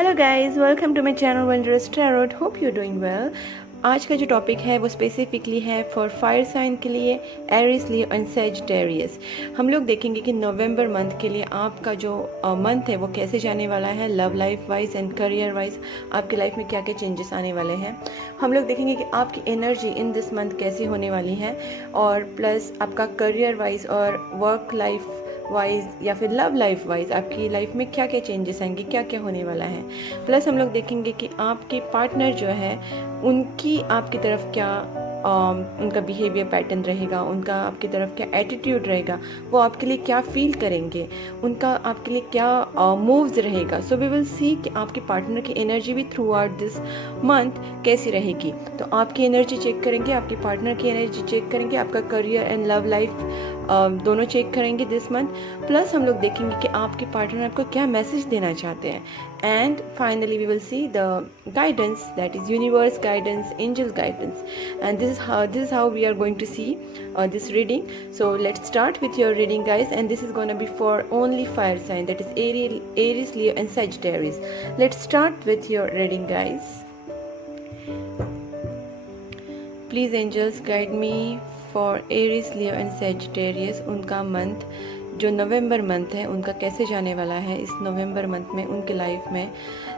Hello guys, welcome to my channel wondrous tarot. Hope you doing well. आज का जो topic है वो स्पेसिफिकली है फॉर फायर साइन के लिए, एरिस, लियो एंड सैजिटेरियस। हम लोग देखेंगे कि नवंबर मंथ के लिए आपका जो मंथ है वो कैसे जाने वाला है, love life wise and career wise आपकी लाइफ में क्या क्या चेंजेस आने वाले हैं। हम लोग देखेंगे कि आपकी एनर्जी इन दिस मंथ कैसी होने वाली है, और प्लस आपका करियर वाइज और वर्क लाइफ वाइज या फिर लव लाइफ वाइज आपकी लाइफ में क्या क्या चेंजेस आएंगे, क्या क्या होने वाला है। प्लस हम लोग देखेंगे कि आपके पार्टनर जो है उनकी आपकी तरफ क्या उनका बिहेवियर पैटर्न रहेगा, उनका आपकी तरफ क्या एटीट्यूड रहेगा, वो आपके लिए क्या फील करेंगे, उनका आपके लिए क्या मूव्स रहेगा। सो वी विल सी कि आपके पार्टनर की एनर्जी भी थ्रू आउट दिस मंथ कैसी रहेगी। तो आपकी एनर्जी चेक करेंगे, आपके पार्टनर की एनर्जी चेक करेंगे, आपका करियर एंड लव लाइफ दोनों चेक करेंगे दिस मंथ। प्लस हम लोग देखेंगे कि आपके पार्टनर आपको क्या मैसेज देना चाहते हैं। And finally we will see the guidance, that is universe guidance, angels guidance, and this is how we are going to see this reading. So let's start with your reading, guys, and this is going to be for only fire sign, that is Aries, Leo and Sagittarius. Let's start with your reading, guys. Please angels guide me for Aries, Leo and Sagittarius. उनका month जो नवंबर month है उनका कैसे जाने वाला है। इस नवंबर month में उनके लाइफ में,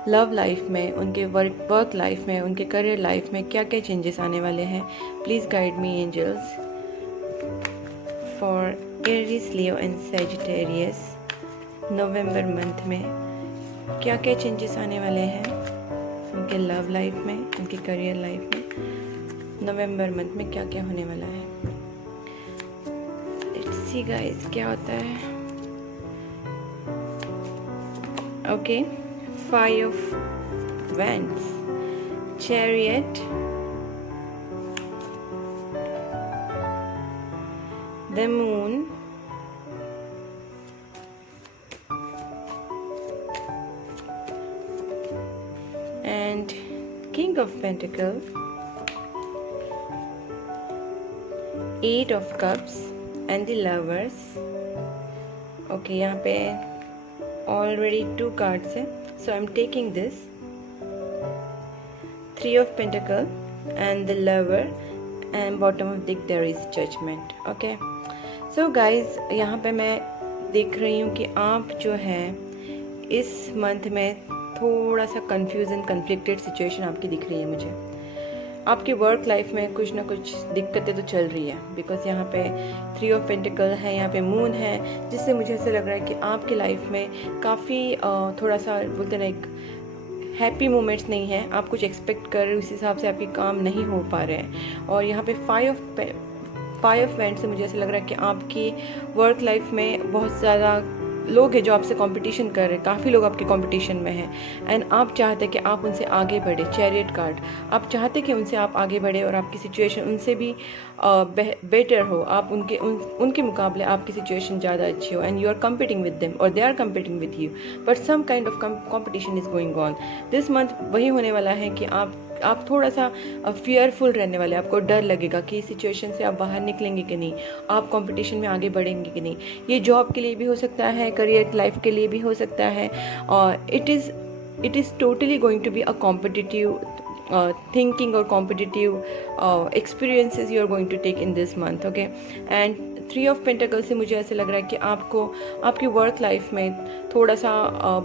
लव लाइफ में, उनके वर्क लाइफ में, उनके करियर लाइफ में क्या क्या चेंजेस आने वाले हैं। Please guide me angels for Aries, Leo and Sagittarius. November month में क्या क्या चेंजेस आने वाले हैं उनके लव लाइफ में, उनके करियर लाइफ में। नवंबर मंथ में क्या क्या होने वाला है। लेट्स सी गाइस क्या होता है। Okay, 5 of Wands, Chariot, the Moon, and King of Pentacles, 8 of Cups and the Lovers. Okay, यहाँ पे ऑलरेडी 2 कार्ड्स है, so I'm taking this 3 of Pentacles and the Lover, and bottom of deck there is Judgment. Okay, so guys, यहाँ पे मैं देख रही हूँ कि आप जो है इस मंथ में थोड़ा सा कंफ्यूजन, कन्फ्लिक्टेड सिचुएशन आपकी दिख रही है मुझे। आपकी वर्क लाइफ में कुछ ना कुछ दिक्कतें तो चल रही है, बिकॉज यहाँ पे 3 ऑफ पेंटिकल है, यहाँ पे मून है, जिससे मुझे ऐसा लग रहा है कि आपकी लाइफ में काफ़ी थोड़ा सा बोलते ना एक हैप्पी मोमेंट्स नहीं है। आप कुछ एक्सपेक्ट कर रहे हो, उस हिसाब से आपके काम नहीं हो पा रहे हैं। और यहाँ पे 5 ऑफ वैंड से मुझे ऐसा लग रहा है कि आपकी वर्क लाइफ में बहुत ज़्यादा लोग हैं जो आपसे कंपटीशन कर रहे हैं, काफ़ी लोग आपके कंपटीशन में हैं, एंड आप चाहते कि आप उनसे आगे बढ़े। चैरियट कार्ड, आप चाहते कि उनसे आप आगे बढ़े और आपकी सिचुएशन उनसे भी बेटर हो, आप उनके मुकाबले आपकी सिचुएशन ज़्यादा अच्छी हो, and you are competing with them और they are competing with you, but some kind of competition is going on this month. वही होने वाला है कि आप थोड़ा सा फियरफुल रहने वाले, आपको डर लगेगा कि इस सिचुएशन से आप बाहर निकलेंगे कि नहीं, आप कंपटीशन में आगे बढ़ेंगे कि नहीं। ये जॉब के लिए भी हो सकता है, करियर लाइफ के लिए भी हो सकता है, और it is totally going to be a competitive thinking और competitive experiences you are going to take in this month. Okay, and 3 ऑफ पेंटिकल से मुझे ऐसा लग रहा है कि आपको आपकी वर्क लाइफ में थोड़ा सा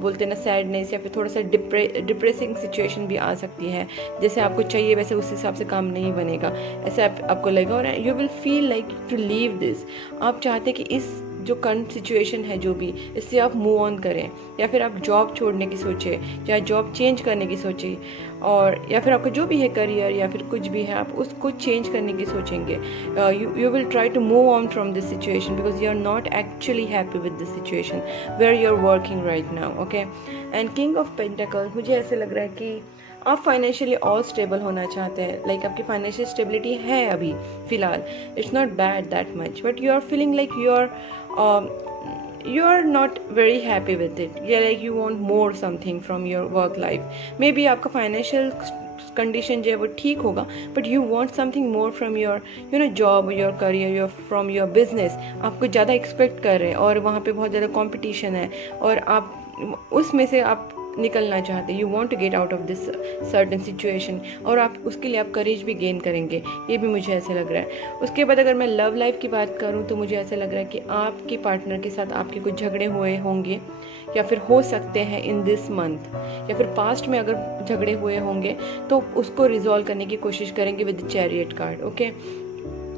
बोलते हैं ना सैडनेस या फिर थोड़ा सा डिप्रेसिंग सिचुएशन भी आ सकती है। जैसे आपको चाहिए वैसे उस हिसाब से काम नहीं बनेगा, ऐसे आपको लगेगा, और you will feel like to leave this. आप चाहते कि इस जो करंट सिचुएशन है जो भी, इससे आप मूव ऑन करें, या फिर आप जॉब छोड़ने की सोचें, या जॉब चेंज करने की सोचें, और या फिर आपका जो भी है करियर या फिर कुछ भी है आप उसको चेंज करने की सोचेंगे। You will try to move on from this situation because you are not actually happy with this situation where you are working right now. Okay, and king of pentacle, मुझे ऐसे लग रहा है कि आप फाइनेंशियली और स्टेबल होना चाहते हैं। लाइक आपकी फाइनेंशियल स्टेबिलिटी है अभी फिलहाल, it's not bad that much, but you are feeling like you are not very happy with it. Yeah, like you want more something from your work life. Maybe आपका financial condition जो है वो ठीक होगा, but you want something more from your job, your career, your from your business. आप कुछ ज़्यादा expect कर रहे हैं और वहाँ पे बहुत ज़्यादा कंपटीशन है, और आप उसमें से आप निकलना चाहते, you want to get out of this certain situation, और आप उसके लिए आप करेज भी गेन करेंगे, ये भी मुझे ऐसे लग रहा है। उसके बाद अगर मैं लव लाइफ की बात करूँ तो मुझे ऐसा लग रहा है कि आपके पार्टनर के साथ आपके कुछ झगड़े हुए होंगे या फिर हो सकते हैं इन दिस मंथ, या फिर पास्ट में अगर झगड़े हुए होंगे तो उसको रिजॉल्व करने की कोशिश करेंगे with the chariot card. Okay,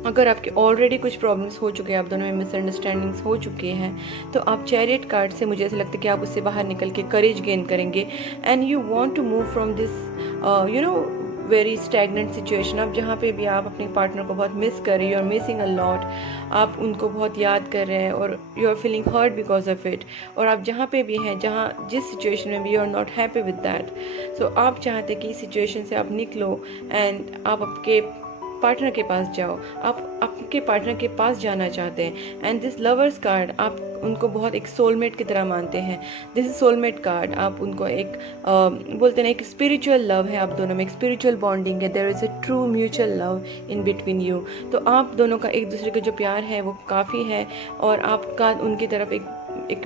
अगर आपके ऑलरेडी कुछ प्रॉब्लम्स हो चुके हैं, आप दोनों में मिसअंडरस्टैंडिंग्स हो चुके हैं, तो आप चैरियट कार्ड से मुझे ऐसा लगता है कि आप उससे बाहर निकल के करेज गेन करेंगे and you want to move from this very stagnant situation. अब जहाँ पे भी आप अपने पार्टनर को बहुत मिस कर रहे हैं, you are missing a lot, आप उनको बहुत याद कर रहे हैं और you are feeling hurt because of it, और आप जहाँ पे भी हैं, जहाँ जिस सिचुएशन में भी you are not happy with that, so आप चाहते कि इस सिचुएशन से आप निकलो एंड आप आपके पार्टनर के पास जाओ, आप आपके पार्टनर के पास जाना चाहते हैं। एंड दिस लवर्स कार्ड, आप उनको बहुत एक सोलमेट की तरह मानते हैं। दिस इज सोलमेट कार्ड, आप उनको एक बोलते हैं एक स्पिरिचुअल लव है, आप दोनों में एक स्पिरिचुअल बॉन्डिंग है, there is a true mutual love in between you. तो आप दोनों का एक दूसरे का जो प्यार है वो काफ़ी है, और आपका उनकी तरफ एक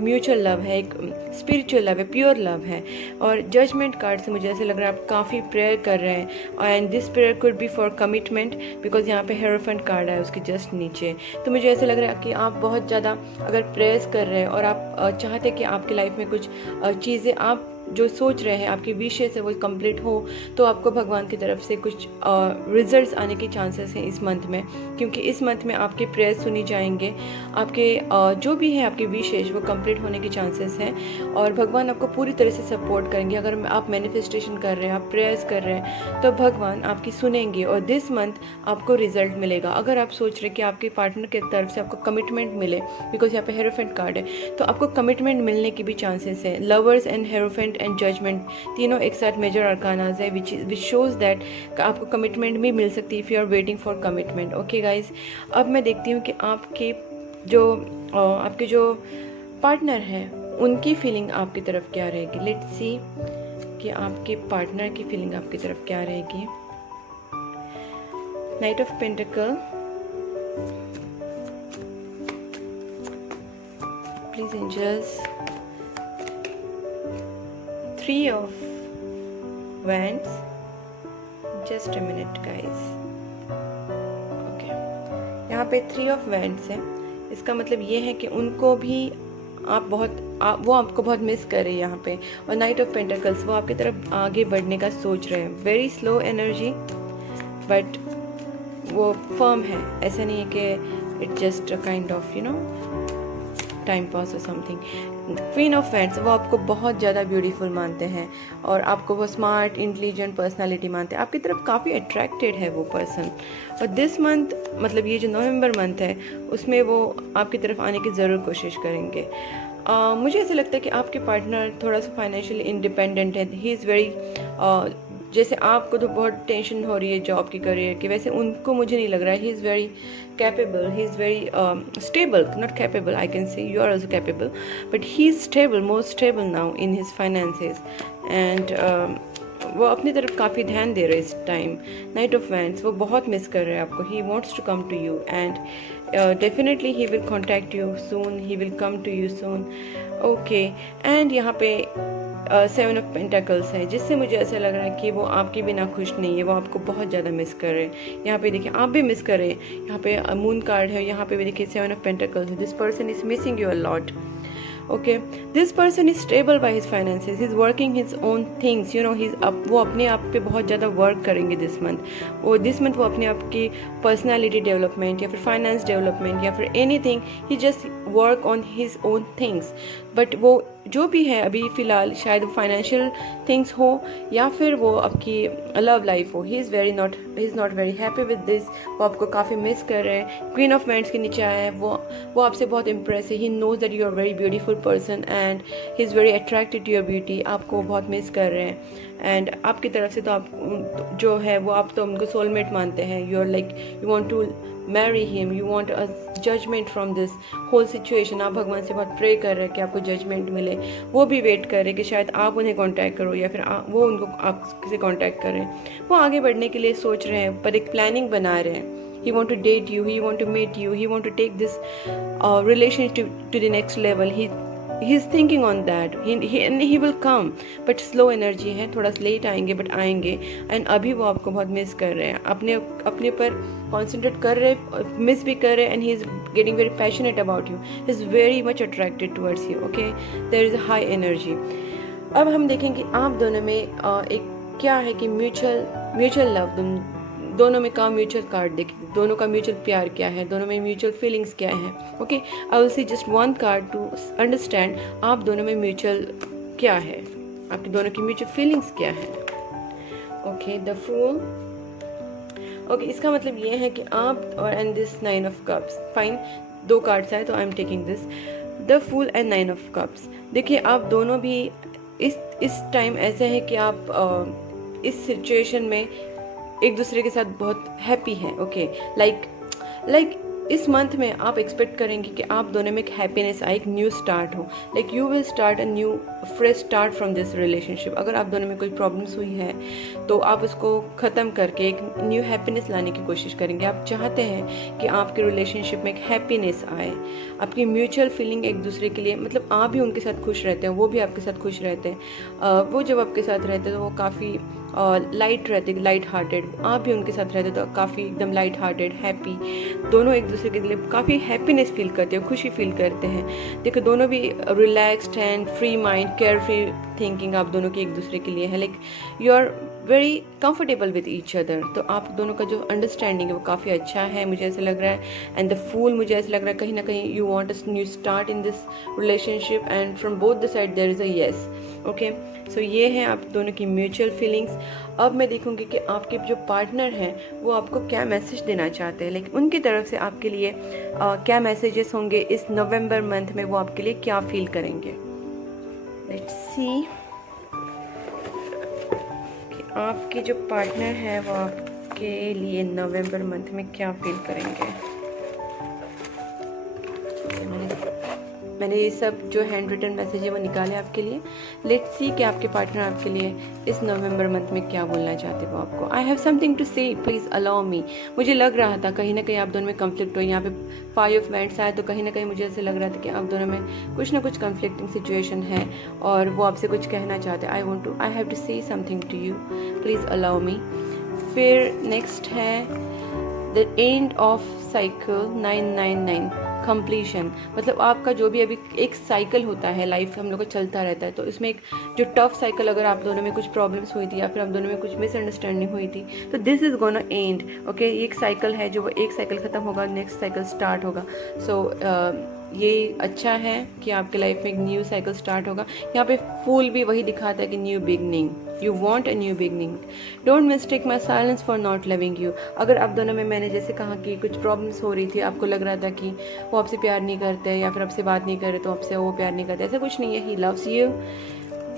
म्यूचुअल लव है, एक स्पिरिचुअल लव है, प्योर लव है। और जजमेंट कार्ड से मुझे ऐसे लग रहा है आप काफ़ी प्रेयर कर रहे हैं, and this prayer could be for commitment, because यहाँ पे हेरोफेंट कार्ड है उसके जस्ट नीचे। तो मुझे ऐसे लग रहा है कि आप बहुत ज़्यादा अगर प्रेयर्स कर रहे हैं और आप चाहते हैं कि आपकी लाइफ में कुछ चीज़ें आप जो सोच रहे हैं, आपकी विशेष है वो कंप्लीट हो, तो आपको भगवान की तरफ से कुछ रिजल्ट्स आने के चांसेस हैं इस मंथ में, क्योंकि इस मंथ में आपके प्रेयर सुनी जाएंगे, आपके जो भी है आपकी विशेष वो कंप्लीट होने के चांसेस हैं, और भगवान आपको पूरी तरह से सपोर्ट करेंगे। अगर आप मैनिफेस्टेशन कर रहे हैं, आप प्रेयर्स कर रहे हैं, तो भगवान आपकी सुनेंगे और दिस मंथ आपको रिजल्ट मिलेगा। अगर आप सोच रहे हैं कि आपके पार्टनर की तरफ से आपको कमिटमेंट मिले, बिकॉज यहाँ पे हेरोफेंट कार्ड है, तो आपको कमिटमेंट मिलने की भी चांसेस है। Lovers and hierophant and judgement तीनों एक साथ मेजर अरकानाज है, विच शोज दैट आपको कमिटमेंट भी मिल सकती है if you are waiting for commitment. Okay guys, अब मैं देखती हूँ कि आपके जो पार्टनर है उनकी फीलिंग आपकी तरफ क्या रहेगी। लेट्स सी कि आपके पार्टनर की फीलिंग आपकी तरफ क्या रहेगी। Knight of pentacle, please angels, three of wands, just a minute guys। Okay, यहाँ पे थ्री ऑफ wands है, इसका मतलब ये है कि उनको भी वो आपको बहुत मिस कर रही है यहाँ पे। और नाइट ऑफ पेंटिकल्स, वो आपकी तरफ आगे बढ़ने का सोच रहे हैं, वेरी स्लो एनर्जी, बट वो फर्म है, ऐसा नहीं है कि it just a kind of time pass और समथिंग। क्वीन ऑफ वैंड्स, वो आपको बहुत ज़्यादा ब्यूटीफुल मानते हैं और आपको वो स्मार्ट इंटेलिजेंट पर्सनालिटी मानते हैं, आपकी तरफ काफ़ी अट्रैक्टेड है वो पर्सन। और दिस मंथ, मतलब ये जो नवंबर मंथ है, उसमें वो आपकी तरफ आने की ज़रूर कोशिश करेंगे। मुझे ऐसा लगता है कि आपके पार्टनर थोड़ा सा फाइनेंशियली इंडिपेंडेंट है। ही इज़ वेरी, जैसे आपको तो बहुत टेंशन हो रही है जॉब की, करियर की, वैसे उनको मुझे नहीं लग रहा है। ही is very capable, he is very stable, not capable, I can say you are also capable, but he is stable, more stable now in his finances, and वो अपनी तरफ काफ़ी ध्यान दे रहे हैं इस टाइम। नाइट ऑफ वैंड्स, वो बहुत मिस कर रहे हैं आपको। He wants to come to you and definitely he will contact you soon, he will come to you soon. Okay, and यहाँ पे सेवन ऑफ पेंटिकल्स है, जिससे मुझे ऐसा लग रहा है कि वो आपके बिना खुश नहीं है, वो आपको बहुत ज़्यादा मिस कर रहे हैं। यहाँ पे देखिए आप भी मिस कर रहे हैं, यहाँ पे मून कार्ड है, यहाँ पे भी देखिए सेवन ऑफ पेंटिकल्स है। This person is missing you a lot. Okay, this person is stable by his finances, he is working his own things, वो अपने आप पे बहुत ज़्यादा वर्क करेंगे दिस मंथ। वो अपने आप की पर्सनैलिटी डेवलपमेंट या फिर फाइनेंस डेवलपमेंट या फिर anything, he just work on his own things. But वो जो भी है अभी फ़िलहाल, शायद फाइनेंशियल थिंग्स हो या फिर वो आपकी लव लाइफ हो, he is not very happy with this. वो आपको काफ़ी मिस कर रहे हैं। क्वीन ऑफ वैंड्स के नीचे आया है, वो आपसे बहुत इम्प्रेस है। He knows that you are very beautiful person and he is very attracted to your beauty. आपको बहुत मिस कर रहे हैं एंड आपकी तरफ से तो आप जो है वो आप तो उनको सोलमेट मानते हैं। You are like, you want to marry him, you want a judgement from this whole situation. आप भगवान से बहुत प्रे कर रहे हैं कि आपको जजमेंट मिले। वो भी वेट कर रहे हैं कि शायद आप उन्हें कांटेक्ट करो या फिर वो उनको आपसे कांटेक्ट करें। वो आगे बढ़ने के लिए सोच रहे हैं, पर एक प्लानिंग बना रहे हैं। He want to date you, he want to meet you, he want to take this relationship to the next level. He he is thinking on that, he will come, but slow energy है, थोड़ा late आएंगे but आएंगे। And अभी वो आपको बहुत miss कर रहे हैं, अपने पर कॉन्सेंट्रेट कर रहे, मिस भी कर रहे, and he is getting very passionate about you, he is very much attracted towards you. Okay, there is a high energy. अब हम देखेंगे आप दोनों में एक क्या है कि म्यूचुअल लव, दोनों में का म्यूचुअल कार्ड देखिए, दोनों का म्यूचुअल प्यार क्या है, दोनों में म्यूचुअल फीलिंग्स क्या है। Okay, I will see just one card to understand आप दोनों में म्यूचुअल क्या है, आपके दोनों की म्यूचुअल फीलिंग्स क्या है। Okay, the fool. ओके, इसका मतलब ये है कि आप और and this 9 of cups, fine, 2 cards आए तो I am taking this, the fool and 9 of cups. देखिए आप दोनों भी इस टाइम ऐसे है कि आप इस सिचुएशन में एक दूसरे के साथ बहुत हैप्पी है। ओके, लाइक इस मंथ में आप एक्सपेक्ट करेंगे कि आप दोनों में एक हैप्पीनेस आए, एक न्यू स्टार्ट हो, like you will start a new fresh start from this relationship. अगर आप दोनों में कोई प्रॉब्लम्स हुई है तो आप उसको ख़त्म करके एक न्यू हैप्पीनेस लाने की कोशिश करेंगे। आप चाहते हैं कि आपके रिलेशनशिप में एक हैप्पीनेस आए, आपकी म्यूचुअल फीलिंग एक दूसरे के लिए, मतलब आप भी उनके साथ खुश रहते हैं, वो भी आपके साथ खुश रहते हैं। वो जब आपके साथ रहते हैं तो वो काफ़ी लाइट रहते, लाइट हार्टेड, आप भी उनके साथ रहते तो काफ़ी एकदम लाइट हार्टेड, हैप्पी, दोनों एक दूसरे के लिए काफ़ी हैप्पीनेस फील करते हैं, खुशी फील करते हैं। देखो दोनों भी relaxed and free mind, care free thinking आप दोनों की एक दूसरे के लिए है, like you are very comfortable with each other. तो आप दोनों का जो अंडरस्टैंडिंग है वो काफ़ी अच्छा है, मुझे ऐसा लग रहा है। एंड द फूल, मुझे ऐसा लग रहा है कहीं ना कहीं you want a new start in this relationship and from both the side there is a yes. Okay, so ये है आप दोनों की म्यूचुअल फीलिंग्स। अब मैं देखूंगी कि आपके जो पार्टनर हैं वो आपको क्या मैसेज देना चाहते हैं, लेकिन उनकी तरफ से आपके लिए क्या मैसेजेस होंगे इस नवंबर मंथ में, वो आपके लिए क्या फील करेंगे। लेट्स सी कि आपके जो पार्टनर है वो आपके लिए नवंबर मंथ में क्या फील करेंगे। मैंने ये सब जो हैंड रिटन मैसेज है वो निकाले आपके लिए। लेट्स सी कि आपके पार्टनर आपके लिए इस नवंबर मंथ में क्या बोलना चाहते वो आपको। आई हैव समथिंग टू से, प्लीज़ अलाउ मी। मुझे लग रहा था कहीं ना कहीं आप दोनों में कन्फ्लिक्ट हो, यहाँ पे 5 ऑफ वैंड्स आए तो कहीं ना कहीं मुझे ऐसे लग रहा था कि आप दोनों में कुछ ना कुछ कन्फ्लिक्टिंग सिचुएशन है और वो आपसे कुछ कहना चाहते हैं। I have to say something to you, please allow me. फिर नेक्स्ट है the end of cycle 999, completion. मतलब आपका जो भी अभी एक साइकिल होता है, लाइफ हम लोग का चलता रहता है, तो इसमें एक जो टफ साइकिल, अगर आप दोनों में कुछ प्रॉब्लम्स हुई थी या फिर आप दोनों में कुछ मिसअंडरस्टैंडिंग हुई थी, तो this is gonna and. Okay, एक साइकिल है, जो एक साइकिल ख़त्म होगा, नेक्स्ट साइकिल स्टार्ट होगा। सो ये अच्छा है कि आपके लाइफ में एक न्यू साइकिल स्टार्ट होगा। यहाँ पे फूल भी वही दिखाता है कि new beginning, you want a new beginning. Don't mistake my silence for not loving you. अगर आप दोनों में, मैंने जैसे कहा कि कुछ प्रॉब्लम्स हो रही थी, आपको लग रहा था कि वो आपसे प्यार नहीं करते या फिर आपसे बात नहीं कर रहे तो आपसे वो प्यार नहीं करते, ऐसा कुछ नहीं है। He loves you,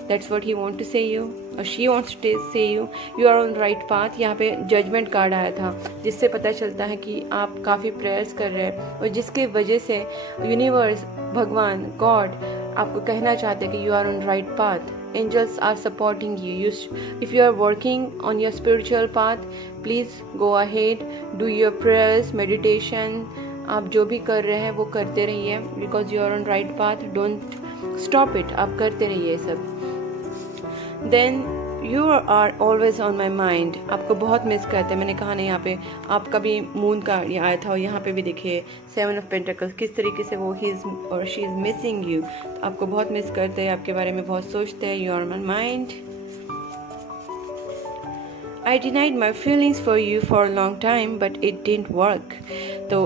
that's what he want to say you और she wants to say you. You are on right path. यहाँ पे जजमेंट कार्ड आया था, जिससे पता चलता है कि आप काफ़ी प्रेयर्स कर रहे हैं और जिसके वजह से यूनिवर्स, भगवान, गॉड आपको कहना चाहते हैं कि you are on right path. Angels are supporting you. If you are working on your spiritual path, please go ahead, do your prayers, meditation, आप जो भी कर रहे हैं वो करते रहिए, because you are on right path. Don't stop it, आप करते रहिए सब। Then you are always on my mind, आपको बहुत मिस करते हैं। मैंने कहा नहीं, यहाँ पे आपका भी मून का आया था और यहाँ पे भी देखिए 7 ऑफ पेंटिकल्स, किस तरीके से वो ही इज़ और शी इज़ मिसिंग यू। आपको बहुत मिस करते हैं, आपके बारे में बहुत सोचते हैं। You are my mind. I denied my feelings for you for a long time, but it didn't work. तो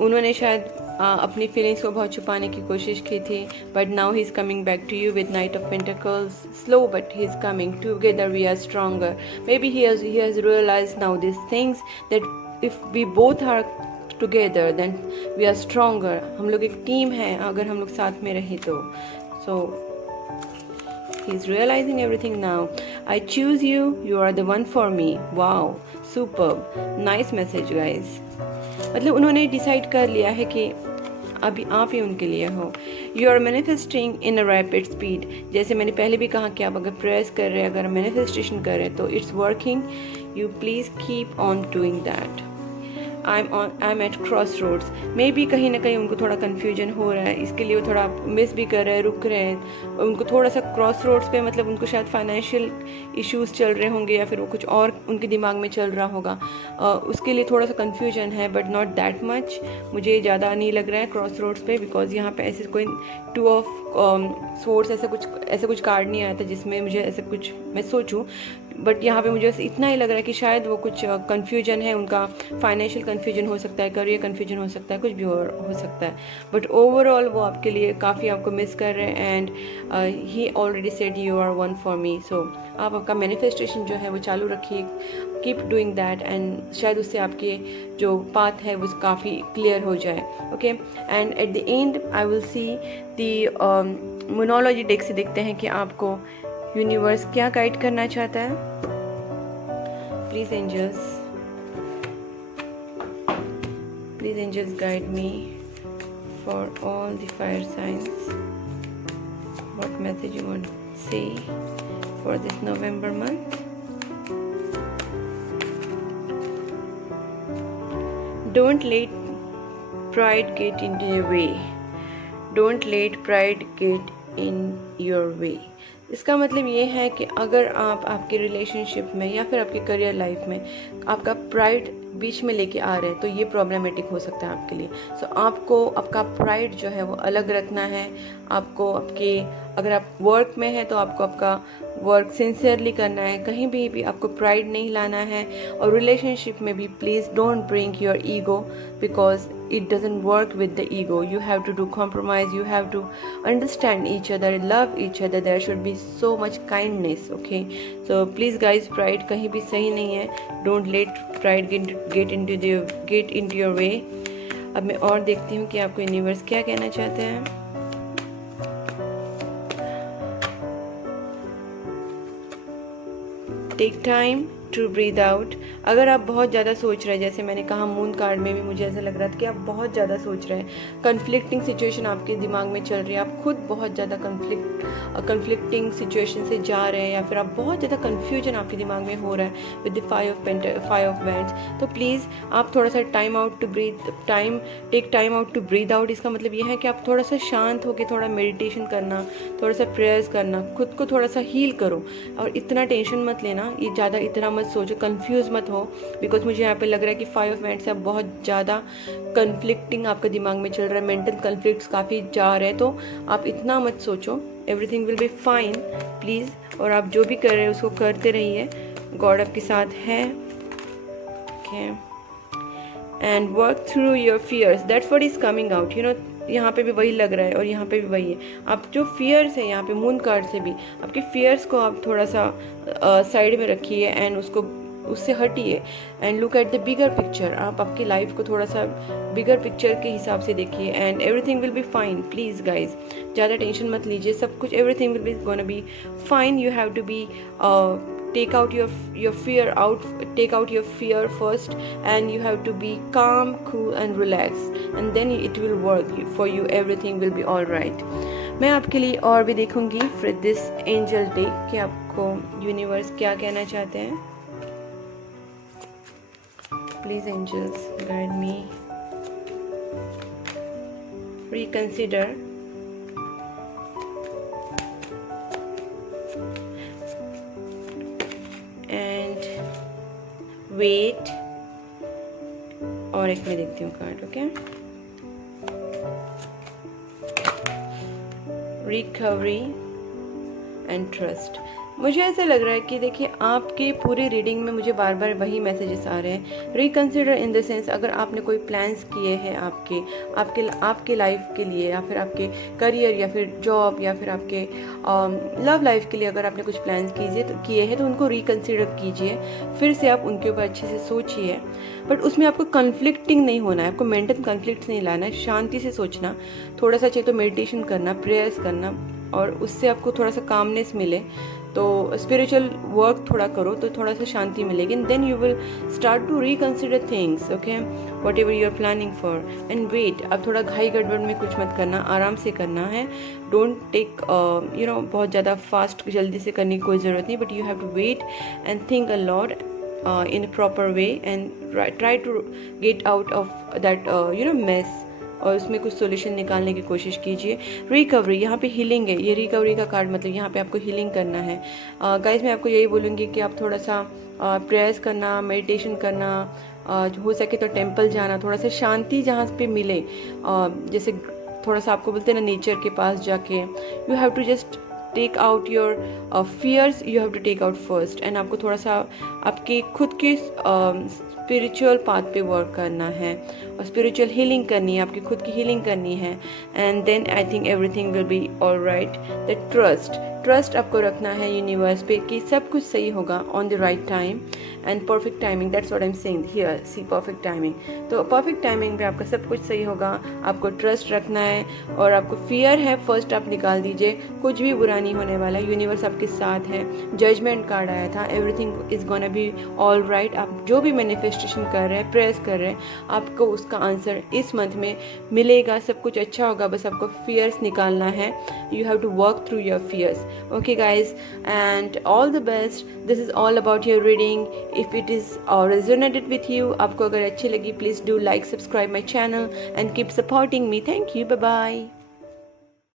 उन्होंने शायद अपनी फीलिंग्स को बहुत छुपाने की कोशिश की थी, but now he is coming back to you with knight of pentacles. Slow but he is coming, together we are stronger. May be he has realized now these things, that if we both are together then we are stronger. हम लोग एक team है अगर हम लोग साथ में रहे तो। So he's realizing everything now. I choose you, you are the one for me. Wow, superb, nice message guys. मतलब उन्होंने डिसाइड कर लिया है कि अभी आप ही उनके लिए हो। You are manifesting in a rapid speed. जैसे मैंने पहले भी कहा कि आप अगर प्रेयर्स कर रहे हैं, अगर मैनिफेस्टेशन कर रहे हैं तो it's working. You please keep on doing that. I am at cross roads. May be कहीं ना कहीं उनको थोड़ा कन्फ्यूजन हो रहा है, इसके लिए वो थोड़ा मिस भी कर रहे हैं, रुक रहे हैं। उनको थोड़ा सा क्रॉस रोड्स पे मतलब उनको शायद फाइनेंशियल इश्यूज चल रहे होंगे या फिर वो कुछ और उनके दिमाग में चल रहा होगा, उसके लिए थोड़ा सा कन्फ्यूजन है, बट नॉट दैट मच। मुझे ज़्यादा नहीं लग रहा है क्रॉस रोड्स पे, बिकॉज यहाँ पे ऐसे कोई 2 ऑफ सोर्स ऐसा कुछ कार्ड नहीं आया था जिसमें मुझे ऐसा कुछ मैं सोचूं। बट यहाँ पे मुझे बस इतना ही लग रहा है कि शायद वो कुछ कन्फ्यूजन है उनका, फाइनेंशियल कन्फ्यूजन हो सकता है, करियर कन्फ्यूजन हो सकता है, कुछ भी हो सकता है। बट ओवरऑल वो आपके लिए काफ़ी आपको मिस कर रहे हैं, and he already said you are one for me. So आप आपका मैनिफेस्टेशन जो है वो चालू रखिए, कीप डूइंग दैट, एंड शायद उससे आपके जो पाथ है वो काफ़ी क्लियर हो जाए। Okay, and at the end I will see the मोनोलॉजी डेक से देखते हैं कि आपको यूनिवर्स क्या गाइड करना चाहता है। Please angels guide me for all the fire signs, what message you want to say for this November month. Don't let pride get into your way. Don't let pride get in your way. इसका मतलब ये है कि अगर आप आपके relationship में या फिर आपके करियर लाइफ में आपका प्राइड बीच में लेके आ रहे हैं तो ये प्रॉब्लमेटिक हो सकता है आपके लिए। सो आपको आपका प्राइड जो है वो अलग रखना है। आपको आपके, अगर आप वर्क में हैं तो आपको आपका वर्क सिंसियरली करना है, कहीं भी आपको प्राइड नहीं लाना है। और रिलेशनशिप में भी please don't bring your ego, because it doesn't work with the ego. You have to do compromise, you have to understand each other, love each other. There should be so much kindness. Okay, so please guys, pride कहीं भी सही नहीं है. Don't let pride get into your way. अब मैं और देखती हूँ कि आपको यूनिवर्स क्या कहना चाहते हैं। Take time to breathe out. अगर आप बहुत ज़्यादा सोच रहे हैं, जैसे मैंने कहा मून कार्ड में भी मुझे ऐसा लग रहा था कि आप बहुत ज़्यादा सोच रहे हैं, कन्फ्लिक्टिंग सिचुएशन आपके दिमाग में चल रही है, आप खुद बहुत ज़्यादा कन्फ्लिक्टिंग सिचुएशन से जा रहे हैं, या फिर आप बहुत ज़्यादा कन्फ्यूजन आपके दिमाग में हो रहा है विद द 5 ऑफ वैंड्स, तो प्लीज़ आप थोड़ा सा take time out to breathe out. इसका मतलब ये है कि आप थोड़ा सा शांत होकर थोड़ा मेडिटेशन करना, थोड़ा सा प्रेयर्स करना, खुद को थोड़ा सा हील करो। और इतना टेंशन मत लेना, ये ज़्यादा इतना मत सोचो, कंफ्यूज मत हो, बिकॉज मुझे यहाँ पे लग रहा है कि 5 ऑफ वैंड्स से आप बहुत ज़्यादा कन्फ्लिक्टिंग आपके दिमाग में चल रहा है, मेंटल कन्फ्लिक्ट्स काफ़ी जा रहे हैं, तो आप इतना मत सोचो। Everything will be fine please. और आप जो भी कर रहे हैं उसको करते रहिए, गॉड आपके साथ है। Okay, and work through your fears, that's what is coming out, you know. यहाँ पे भी वही लग रहा है और यहाँ पे भी वही है। आप जो फियर्स है, यहाँ पे मून कार्ड से भी आपके फियर्स को आप थोड़ा सा साइड में रखिए एंड उससे हटिए and look at the bigger picture. आप आपकी लाइफ को थोड़ा सा बिगर पिक्चर के हिसाब से देखिए and everything will be fine. Please guys, ज़्यादा टेंशन मत लीजिए, सब कुछ everything will be gonna be fine. You have to be take out your fear first, and you have to be calm, cool and relaxed, and then it will work for you. Everything will be all right. मैं आपके लिए और भी देखूंगी for this angel deck कि आपको universe क्या कहना चाहते हैं। Please angels guide me, reconsider, and wait। और एक मैं देखती हूँ card. Okay, recovery and trust. मुझे ऐसा लग रहा है कि देखिए आपके पूरी रीडिंग में मुझे बार बार वही मैसेजेस आ रहे हैं। रिकंसिडर इन द सेंस, अगर आपने कोई प्लान्स किए हैं आपके लाइफ के लिए, या फिर आपके करियर, या फिर जॉब, या फिर आपके लव लाइफ के लिए अगर आपने कुछ प्लान्स किए हैं तो उनको रिकंसिडर कीजिए, फिर से आप उनके ऊपर अच्छे से सोचिए। बट उसमें आपको कन्फ्लिक्टिंग नहीं होना है, आपको मेंटल कन्फ्लिक्ट नहीं लाना है, शांति से सोचना, थोड़ा सा चाहिए तो मेडिटेशन करना, प्रेयर्स करना, और उससे आपको थोड़ा सा कामनेस मिले, तो स्पिरिचुअल वर्क थोड़ा करो तो थोड़ा सा शांति मिलेगी। Then you will start to reconsider things, okay, whatever you are planning for, and wait. अब थोड़ा घाई गड़बड़ में कुछ मत करना, आराम से करना है। डोंट टेक बहुत ज़्यादा फास्ट जल्दी से करने की कोई ज़रूरत नहीं, but you have to wait and think a lot in a proper way and try to get out of that mess, और उसमें कुछ सोल्यूशन निकालने की कोशिश कीजिए। रिकवरी, यहाँ पे हीलिंग है, ये रिकवरी का कार्ड मतलब यहाँ पे आपको हीलिंग करना है। गाइज मैं आपको यही बोलूँगी कि आप थोड़ा सा प्रेयर्स करना, मेडिटेशन करना, हो सके तो टेंपल जाना, थोड़ा सा शांति जहाँ पे मिले, जैसे थोड़ा सा आपको बोलते हैं ना नेचर के पास जाके, you have to just take out your fears, you have to take out first, and आपको थोड़ा सा आपकी खुद की स्पिरिचुअल पाथ पे वर्क करना है और स्पिरिचुअल हीलिंग करनी है, आपकी खुद की हीलिंग करनी है, and then I think everything will be all right. That trust आपको रखना है यूनिवर्स पे कि सब कुछ सही होगा on the right time and perfect timing, that's what I am saying here, see perfect timing. तो परफेक्ट टाइमिंग पे आपका सब कुछ सही होगा, आपको ट्रस्ट रखना है, और आपको फियर है फर्स्ट आप निकाल दीजिए, कुछ भी बुरा नहीं होने वाला, यूनिवर्स आपके साथ है। जजमेंट कार्ड आया था, everything is gonna be all right. आप जो भी मैनिफेस्टेशन कर रहे हैं, प्रेयर्स कर रहे हैं, आपको उसका आंसर इस मंथ में मिलेगा, सब कुछ अच्छा होगा, बस आपको फियर्स निकालना है, you have to work through your fears. Okay guys, and all the best. This is all about your reading. If it is resonated with you, आपको अगर अच्छी लगी, please do like, subscribe my channel and keep supporting me. Thank you. Bye bye.